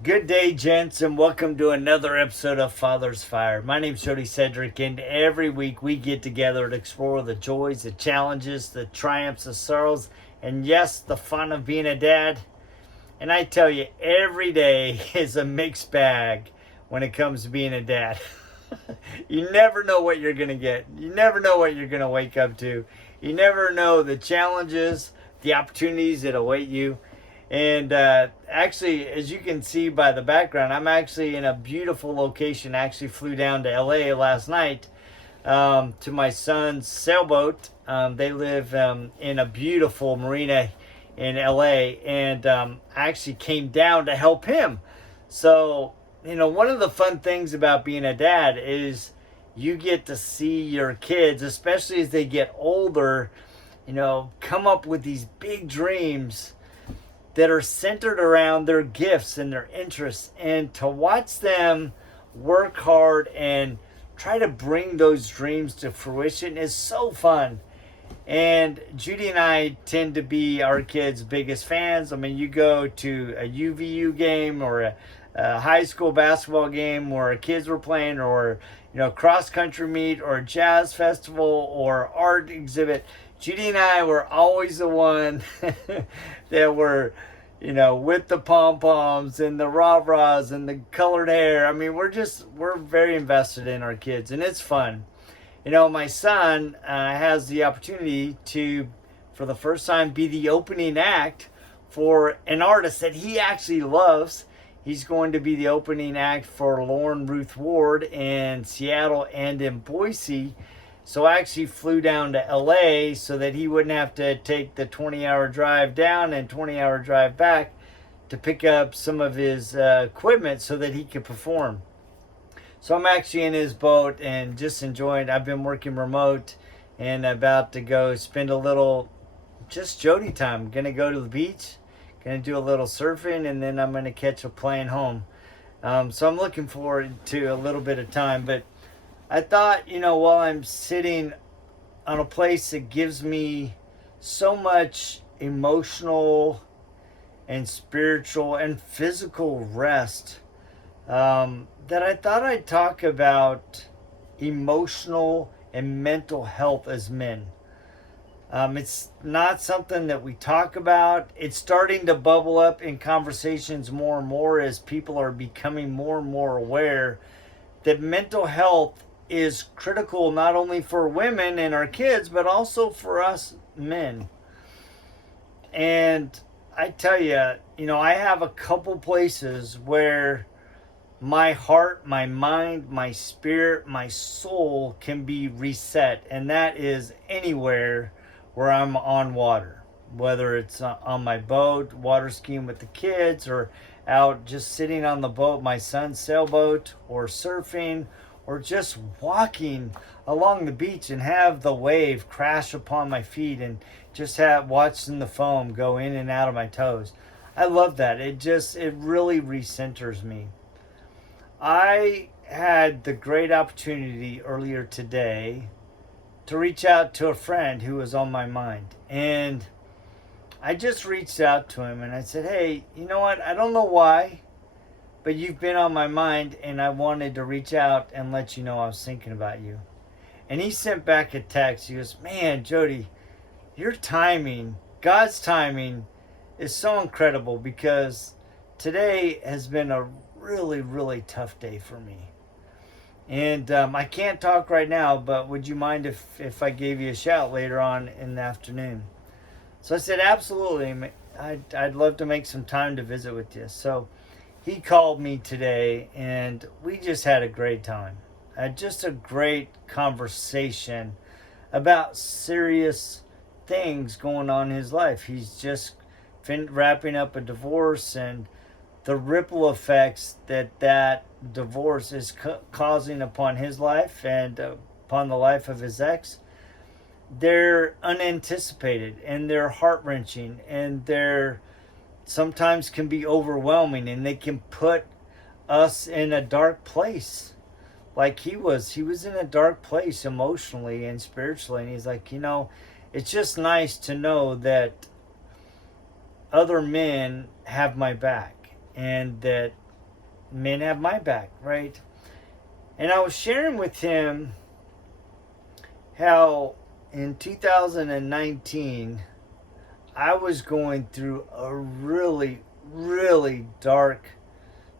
Good day, gents, and welcome to another episode of Father's Fire. My name's Jody Cedric, and every week we get together to explore the joys, the challenges, the triumphs, the sorrows, and yes, the fun of being a dad. And I tell you, every day is a mixed bag when it comes to being a dad. You never know what you're going to get. You never know what you're going to wake up to. You never know the challenges, the opportunities that await you. And actually, as you can see by the background, I'm actually in a beautiful location. I actually flew down to LA last night to my son's sailboat. They live in a beautiful marina in LA, and I actually came down to help him. So, one of the fun things about being a dad is you get to see your kids, especially as they get older, come up with these big dreams that are centered around their gifts and their interests, and to watch them work hard and try to bring those dreams to fruition is so fun. And Judy and I tend to be our kids' biggest fans. I mean, you go to a UVU game or a high school basketball game where kids were playing, or cross country meet or a jazz festival or art exhibit. Judy and I were always the one that were, with the pom poms and the rah rahs and the colored hair. I mean, we're very invested in our kids, and it's fun. My son has the opportunity to, for the first time, be the opening act for an artist that he actually loves. He's going to be the opening act for Lauren Ruth Ward in Seattle and in Boise. So I actually flew down to LA so that he wouldn't have to take the 20-hour drive down and 20-hour drive back to pick up some of his equipment so that he could perform. So I'm actually in his boat and just enjoying. I've been working remote and about to go spend a little just Jody time. Gonna go to the beach, gonna do a little surfing, and then I'm gonna catch a plane home. So I'm looking forward to a little bit of time. But I thought, while I'm sitting on a place that gives me so much emotional and spiritual and physical rest, that I thought I'd talk about emotional and mental health as men. It's not something that we talk about. It's starting to bubble up in conversations more and more as people are becoming more and more aware that mental health is critical not only for women and our kids, but also for us men. And I tell you, I have a couple places where my heart, my mind, my spirit, my soul can be reset. And that is anywhere where I'm on water, whether it's on my boat, water skiing with the kids, or out just sitting on the boat, my son's sailboat, or surfing, or just walking along the beach and have the wave crash upon my feet and just watching the foam go in and out of my toes. I love that. It really recenters me. I had the great opportunity earlier today to reach out to a friend who was on my mind. And I just reached out to him and I said, hey, you know what? I don't know why, but you've been on my mind and I wanted to reach out and let you know I was thinking about you. And he sent back a text. He goes, man, Jody, your timing, God's timing is so incredible, because today has been a really, really tough day for me. And I can't talk right now, but would you mind if I gave you a shout later on in the afternoon? So I said, absolutely. I'd love to make some time to visit with you. So he called me today and we just had a great time. Just a great conversation about serious things going on in his life. He's just wrapping up a divorce, and the ripple effects that divorce is causing upon his life and upon the life of his ex, they're unanticipated and they're heart-wrenching, and they're sometimes can be overwhelming, and they can put us in a dark place. Like he was in a dark place emotionally and spiritually, and he's like, it's just nice to know that other men have my back, and that men have my back, right? And I was sharing with him how in 2019 I was going through a really, really dark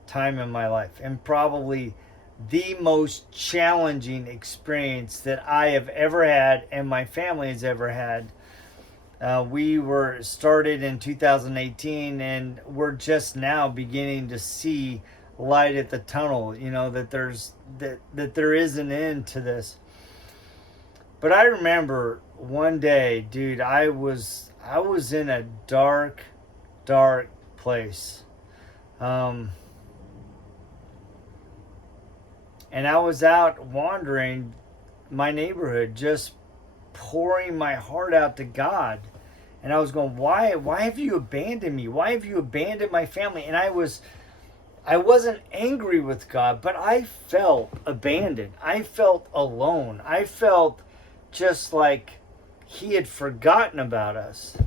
time in my life, and probably the most challenging experience that I have ever had and my family has ever had. We were started in 2018, and we're just now beginning to see light at the tunnel. You know that there is an end to this. But I remember one day, dude, I was in a dark, dark place. And I was out wandering my neighborhood, just pouring my heart out to God. And I was going, why have you abandoned me? Why have you abandoned my family? And I wasn't angry with God, but I felt abandoned. I felt alone. I felt just like he had forgotten about us.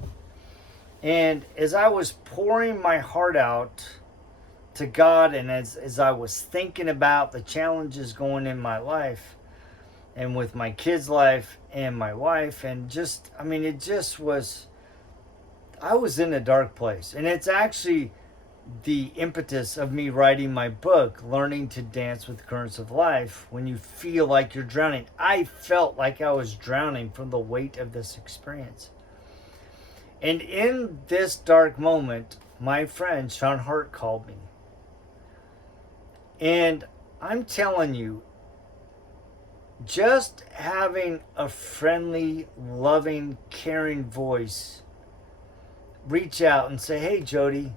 And as I was pouring my heart out to God, and as I was thinking about the challenges going in my life and with my kids' life and my wife, and just, I mean, it just was, I was in a dark place. And it's actually the impetus of me writing my book, Learning to Dance with Currents of Life, when you feel like you're drowning. I felt like I was drowning from the weight of this experience. And in this dark moment, my friend Sean Hart called me. And I'm telling you, just having a friendly, loving, caring voice reach out and say, hey, Jody,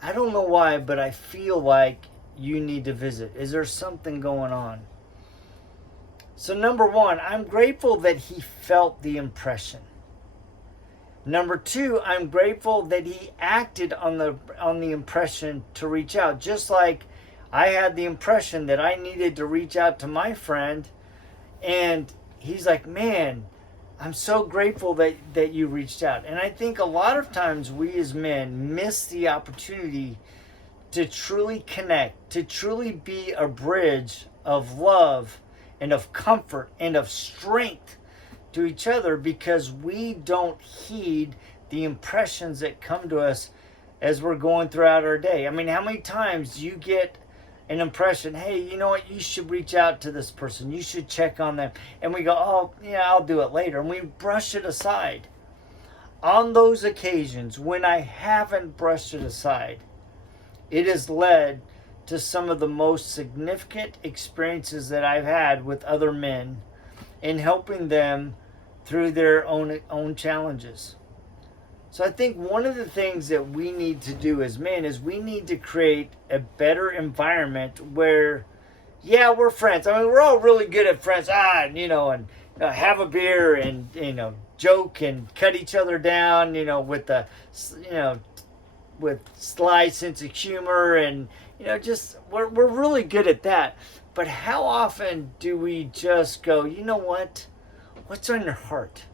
I don't know why, but I feel like you need to visit. Is there something going on? So number one, I'm grateful that he felt the impression. Number two, I'm grateful that he acted on the impression to reach out. Just like I had the impression that I needed to reach out to my friend, and he's like, man, I'm so grateful that you reached out. And I think a lot of times we as men miss the opportunity to truly connect, to truly be a bridge of love and of comfort and of strength to each other, because we don't heed the impressions that come to us as we're going throughout our day. I mean, how many times do you get an impression, hey, you know what, you should reach out to this person, you should check on them, and we go, oh yeah, I'll do it later, and we brush it aside. On those occasions when I haven't brushed it aside, it has led to some of the most significant experiences that I've had with other men in helping them through their own challenges. So I think one of the things that we need to do as men is we need to create a better environment where, yeah, we're friends. I mean, we're all really good at friends. And have a beer and, joke and cut each other down, with with sly sense of humor, and, just, we're really good at that. But how often do we just go, you know what? What's on your heart?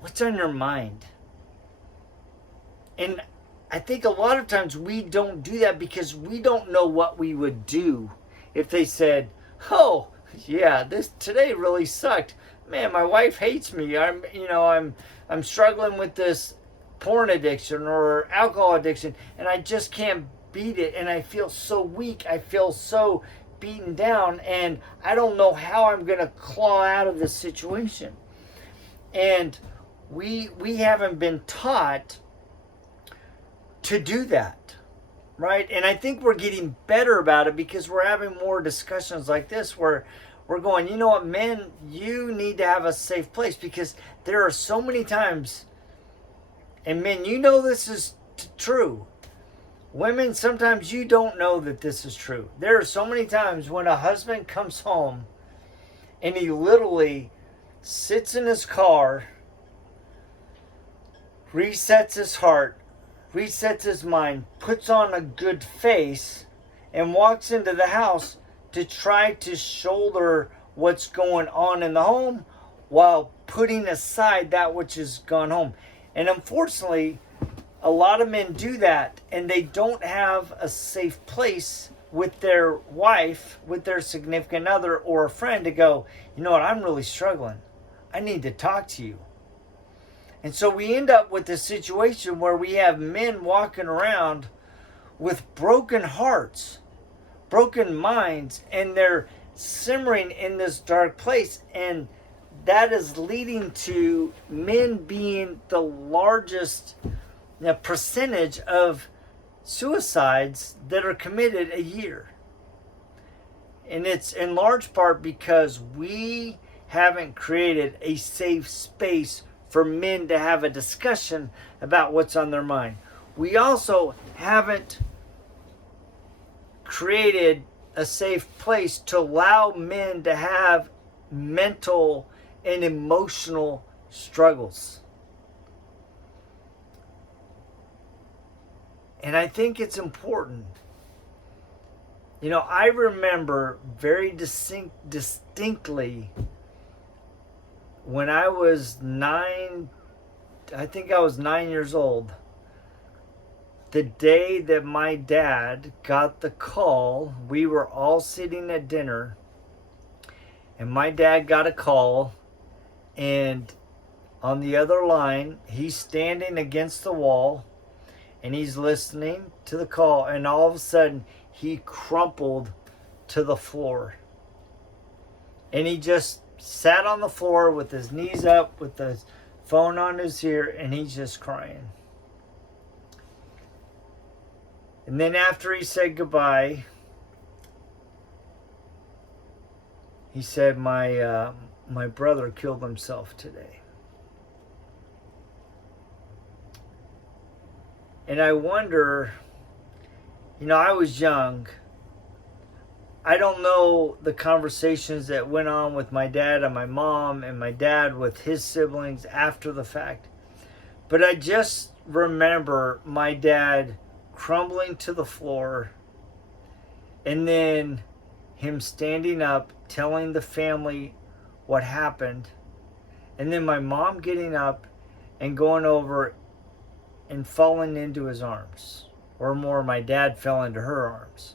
What's on your mind? And I think a lot of times we don't do that because we don't know what we would do if they said, oh, yeah, this today really sucked. Man, my wife hates me. I'm struggling with this porn addiction or alcohol addiction, and I just can't beat it, and I feel so weak. I feel so beaten down, and I don't know how I'm going to claw out of this situation. And we haven't been taught to do that, right? And I think we're getting better about it because we're having more discussions like this where we're going, you know what, men, you need to have a safe place, because there are so many times, and men, this is true. Women, sometimes you don't know that this is true. There are so many times when a husband comes home and he literally sits in his car, resets his heart, resets his mind, puts on a good face, and walks into the house to try to shoulder what's going on in the home while putting aside that which has gone home. And unfortunately, a lot of men do that, and they don't have a safe place with their wife, with their significant other or a friend to go, you know what, I'm really struggling. I need to talk to you. And so we end up with a situation where we have men walking around with broken hearts, broken minds, and they're simmering in this dark place. And that is leading to men being the largest percentage of suicides that are committed a year. And it's in large part because we haven't created a safe space for men to have a discussion about what's on their mind. We also haven't created a safe place to allow men to have mental and emotional struggles. And I think it's important. You know, I remember very distinctly when I was 9 years old, the day that my dad got the call. We were all sitting at dinner, and my dad got a call, and on the other line, he's standing against the wall, and he's listening to the call, and all of a sudden, he crumpled to the floor. And he just sat on the floor with his knees up, with the phone on his ear, and he's just crying. And then after he said goodbye, he said, my brother killed himself today. And I wonder, you know, I was young. I don't know the conversations that went on with my dad and my mom and my dad with his siblings after the fact. But I just remember my dad crumbling to the floor and then him standing up, telling the family what happened. And then my mom getting up and going over and falling into his arms. Or more, my dad fell into her arms.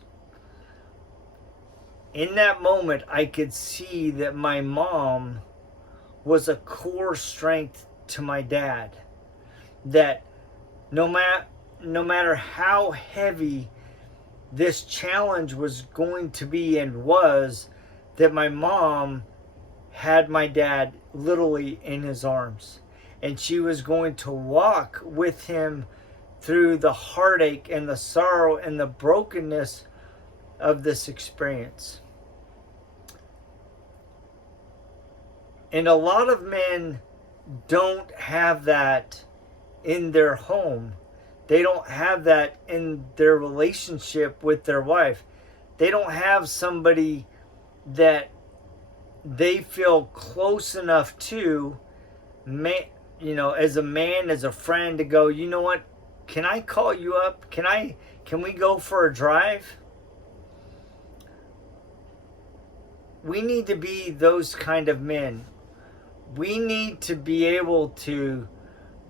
In that moment, I could see that my mom was a core strength to my dad. That no matter how heavy this challenge was going to be and was, that my mom had my dad literally in his arms. And she was going to walk with him through the heartache and the sorrow and the brokenness of this experience. And a lot of men don't have that in their home. They don't have that in their relationship with their wife. They don't have somebody that they feel close enough to, you know, as a man, as a friend, to go, you know what, can I call you up? Can we go for a drive? We need to be those kind of men. We need to be able to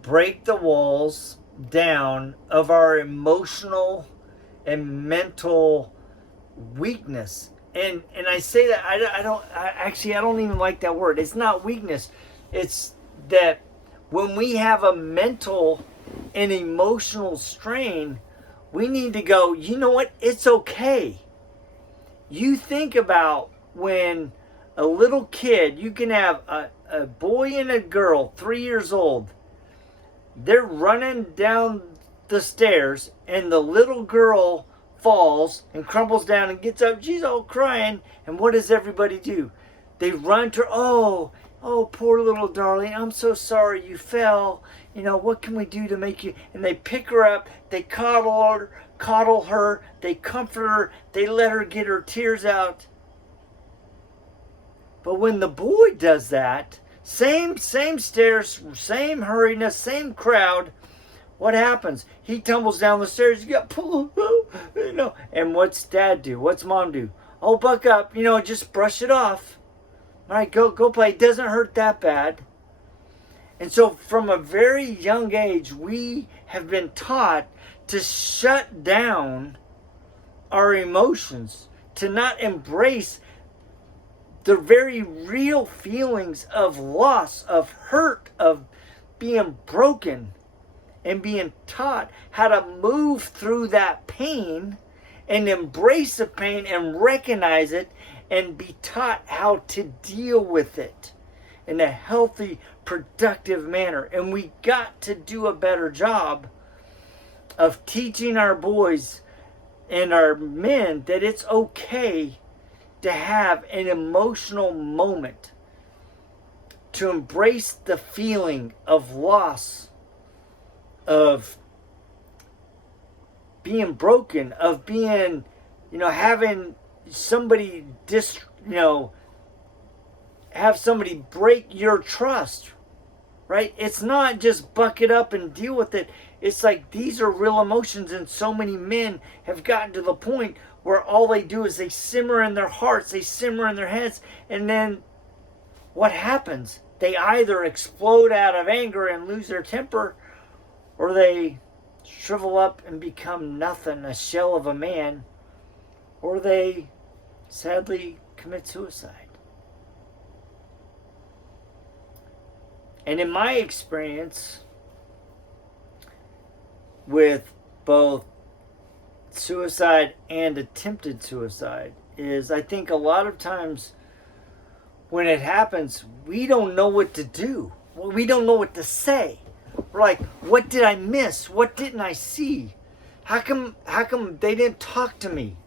break the walls down of our emotional and mental weakness. And I say that I don't even like that word. It's not weakness. It's that when we have a mental and emotional strain, we need to go, you know what? It's okay. You think about when a little kid, you can have a boy and a girl, 3 years old, they're running down the stairs and the little girl falls and crumbles down and gets up. She's all crying. And what does everybody do? They run to her. Oh, poor little darling. I'm so sorry you fell. You know, what can we do to make you? And they pick her up. They coddle her. They comfort her. They let her get her tears out. But when the boy does that, same stairs, same hurriness, same crowd, what happens? He tumbles down the stairs. You know, and what's dad do? What's mom do? Oh, buck up. You know, just brush it off. All right, go play. It doesn't hurt that bad. And so from a very young age, we have been taught to shut down our emotions, to not embrace the very real feelings of loss, of hurt, of being broken, and being taught how to move through that pain and embrace the pain and recognize it and be taught how to deal with it in a healthy, productive manner. And we got to do a better job of teaching our boys and our men that it's okay to have an emotional moment, to embrace the feeling of loss, of being broken, of being, having somebody have somebody break your trust, right? It's not just buck it up and deal with it. It's like these are real emotions, and so many men have gotten to the point where all they do is they simmer in their hearts, they simmer in their heads, and then what happens? They either explode out of anger and lose their temper, or they shrivel up and become nothing, a shell of a man, or they sadly commit suicide. And in my experience with both suicide and attempted suicide is, I think a lot of times when it happens, we don't know what to do. We don't know what to say. We're like, what did I miss? What didn't I see? How come they didn't talk to me?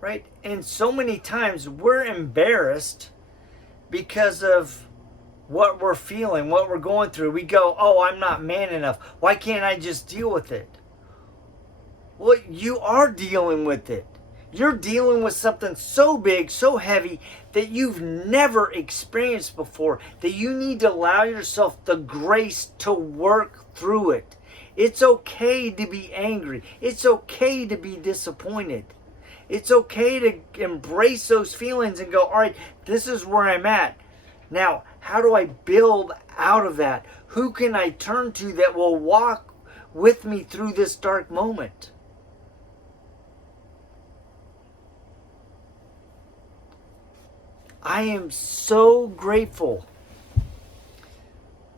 Right? And so many times we're embarrassed because of what we're feeling, what we're going through. We go, oh, I'm not man enough. Why can't I just deal with it? Well, you are dealing with it. You're dealing with something so big, so heavy, that you've never experienced before, that you need to allow yourself the grace to work through it. It's okay to be angry. It's okay to be disappointed. It's okay to embrace those feelings and go, all right, this is where I'm at. Now, how do I build out of that? Who can I turn to that will walk with me through this dark moment? I am so grateful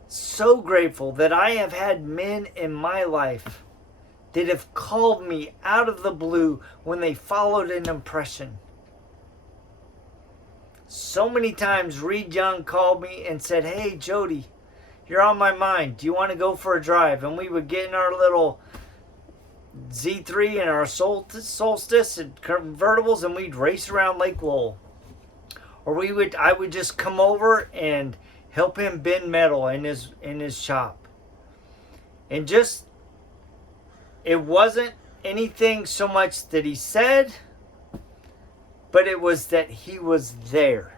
that I have had men in my life that have called me out of the blue when they followed an impression. So many times Reed Young called me and said, hey, Jody, you're on my mind. Do you want to go for a drive? And we would get in our little Z3 and our Solstice and convertibles, and we'd race around Lake Lowell. Or I would just come over and help him bend metal in his shop. And just, it wasn't anything so much that he said, but it was that he was there.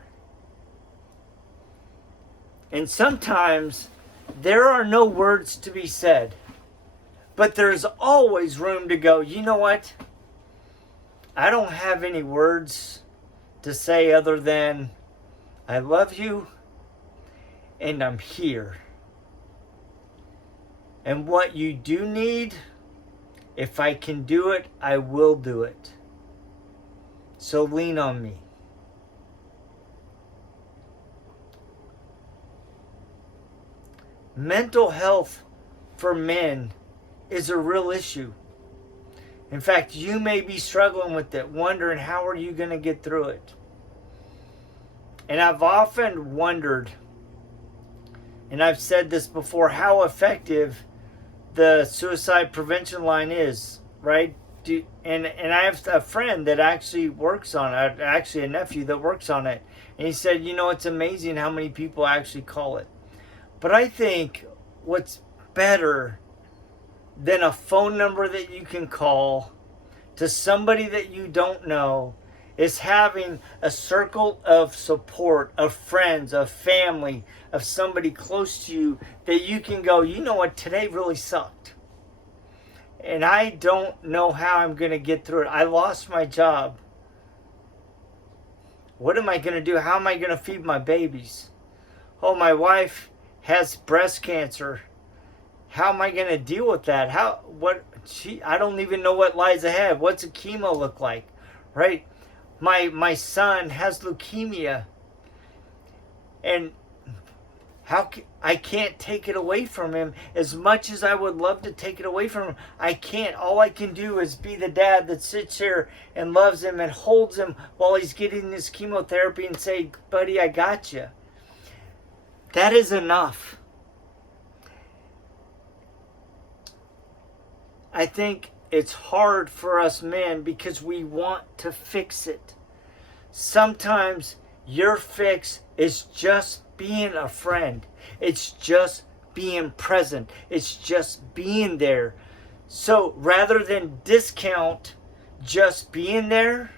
And sometimes there are no words to be said, but there's always room to go, you know what? I don't have any words to say other than, I love you and I'm here. And what you do need, if I can do it, I will do it. So lean on me. Mental health for men is a real issue. In fact, you may be struggling with it, wondering how are you going to get through it. And I've often wondered, and I've said this before, how effective the suicide prevention line is, right? And I have a friend that actually works on it, actually a nephew that works on it. And he said, it's amazing how many people actually call it. But I think what's better than a phone number that you can call to somebody that you don't know is having a circle of support, of friends, of family, of somebody close to you that you can go, you know what, today really sucked. And I don't know how I'm going to get through it. I lost my job. What am I going to do? How am I going to feed my babies? Oh, my wife has breast cancer. How am I going to deal with that? I don't even know what lies ahead. What's a chemo look like, right? My son has leukemia, and I can't take it away from him. As much as I would love to take it away from him, I can't. All I can do is be the dad that sits here and loves him and holds him while he's getting his chemotherapy and say, buddy, I got you. That is enough. I think it's hard for us men because we want to fix it. Sometimes your fix is just being a friend. It's just being present. It's just being there. So rather than discount just being there,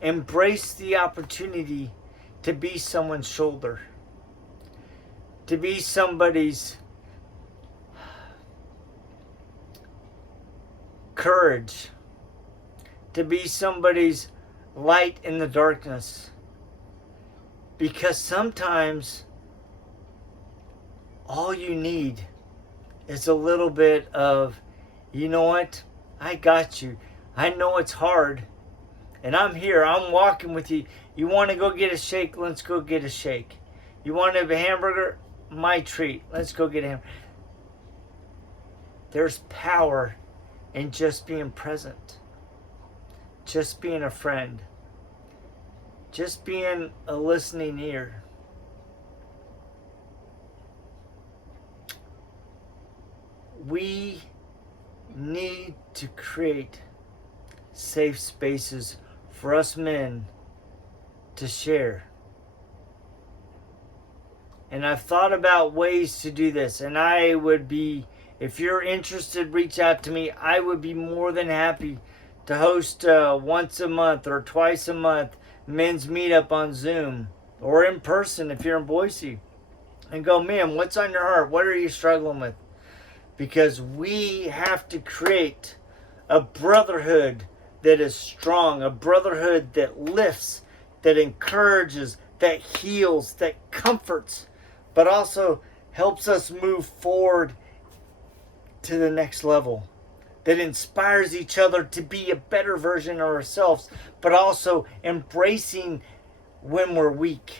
embrace the opportunity to be someone's shoulder, to be somebody's courage, to be somebody's light in the darkness. Because sometimes all you need is a little bit of, you know what, I got you. I know it's hard, and I'm here. I'm walking with you. You want to go get a shake? Let's go get a shake. You want to have a hamburger? My treat. Let's go get a hamburger. There's power in just being present, just being a friend, just being a listening ear. We need to create safe spaces for us men to share. And I've thought about ways to do this, and I would be, if you're interested, reach out to me. I would be more than happy to host once a month or twice a month men's meetup on Zoom or in person if you're in Boise, and go, man, what's on your heart? What are you struggling with? Because we have to create a brotherhood that is strong, a brotherhood that lifts, that encourages, that heals, that comforts, but also helps us move forward to the next level, that inspires each other to be a better version of ourselves, but also embracing when we're weak.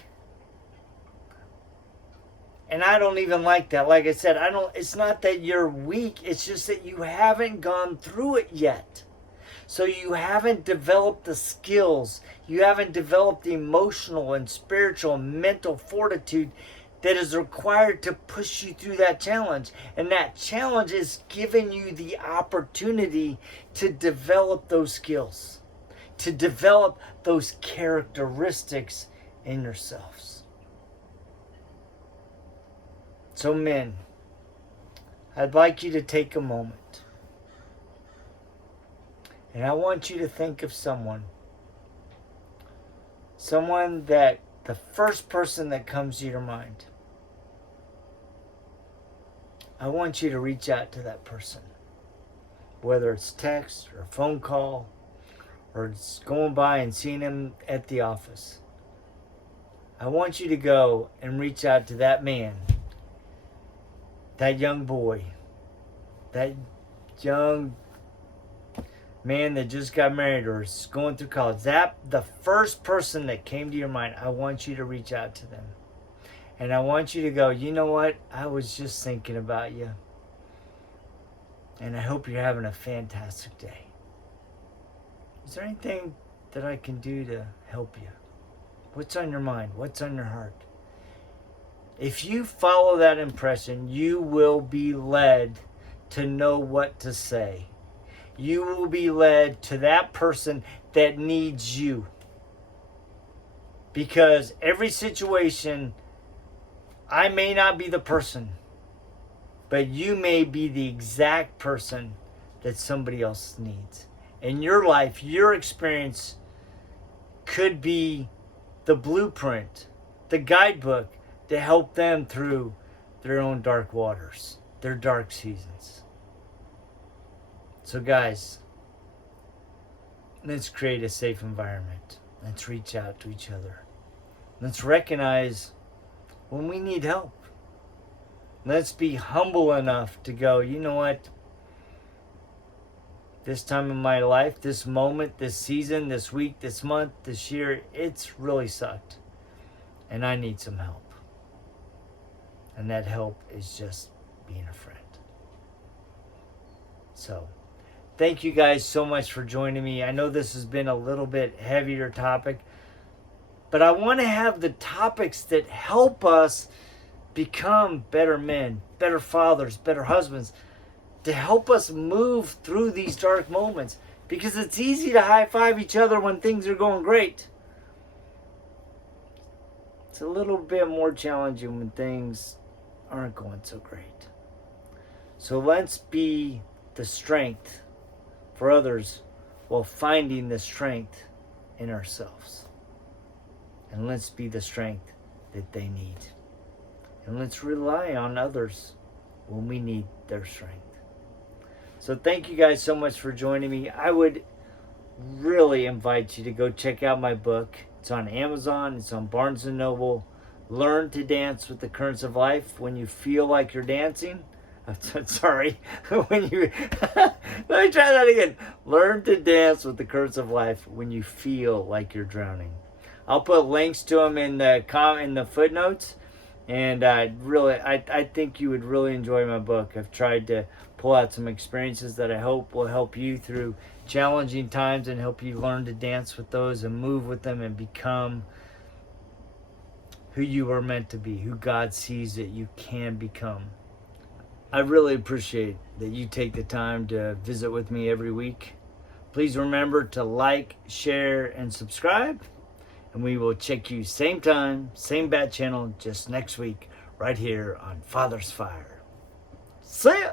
And I don't even like that. Like I said, it's not that you're weak, it's just that you haven't gone through it yet. So you haven't developed the skills, you haven't developed the emotional and spiritual and mental fortitude that is required to push you through that challenge. And that challenge is giving you the opportunity to develop those skills, to develop those characteristics in yourselves. So men, I'd like you to take a moment, and I want you to think of someone that the first person that comes to your mind. I want you to reach out to that person, whether it's text or phone call or it's going by and seeing him at the office. I want you to go and reach out to that man, that young boy, that young man that just got married or is going through college. That the first person that came to your mind, I want you to reach out to them. And I want you to go, you know what? I was just thinking about you. And I hope you're having a fantastic day. Is there anything that I can do to help you? What's on your mind? What's on your heart? If you follow that impression, you will be led to know what to say. You will be led to that person that needs you. Because every situation, I may not be the person, but you may be the exact person that somebody else needs. In your life, your experience could be the blueprint, the guidebook to help them through their own dark waters, their dark seasons. So guys, let's create a safe environment. Let's reach out to each other. Let's recognize when we need help. Let's be humble enough to go, you know what? This time in my life, this moment, this season, this week, this month, this year, it's really sucked. And I need some help. And that help is just being a friend. So, thank you guys so much for joining me. I know this has been a little bit heavier topic, but I want to have the topics that help us become better men, better fathers, better husbands, to help us move through these dark moments. Because it's easy to high-five each other when things are going great. It's a little bit more challenging when things aren't going so great. So let's be the strength for others while finding the strength in ourselves. And let's be the strength that they need. And let's rely on others when we need their strength. So thank you guys so much for joining me. I would really invite you to go check out my book. It's on Amazon. It's on Barnes & Noble. Learn to dance with the currents of life when you feel like you're dancing. Sorry. When you let me try that again. Learn to dance with the currents of life when you feel like you're drowning. I'll put links to them in the footnotes. And I think you would really enjoy my book. I've tried to pull out some experiences that I hope will help you through challenging times and help you learn to dance with those and move with them and become who you are meant to be, who God sees that you can become. I really appreciate that you take the time to visit with me every week. Please remember to like, share, and subscribe. And we will check you same time, same bat channel, just next week, right here on Father's Fire. See ya!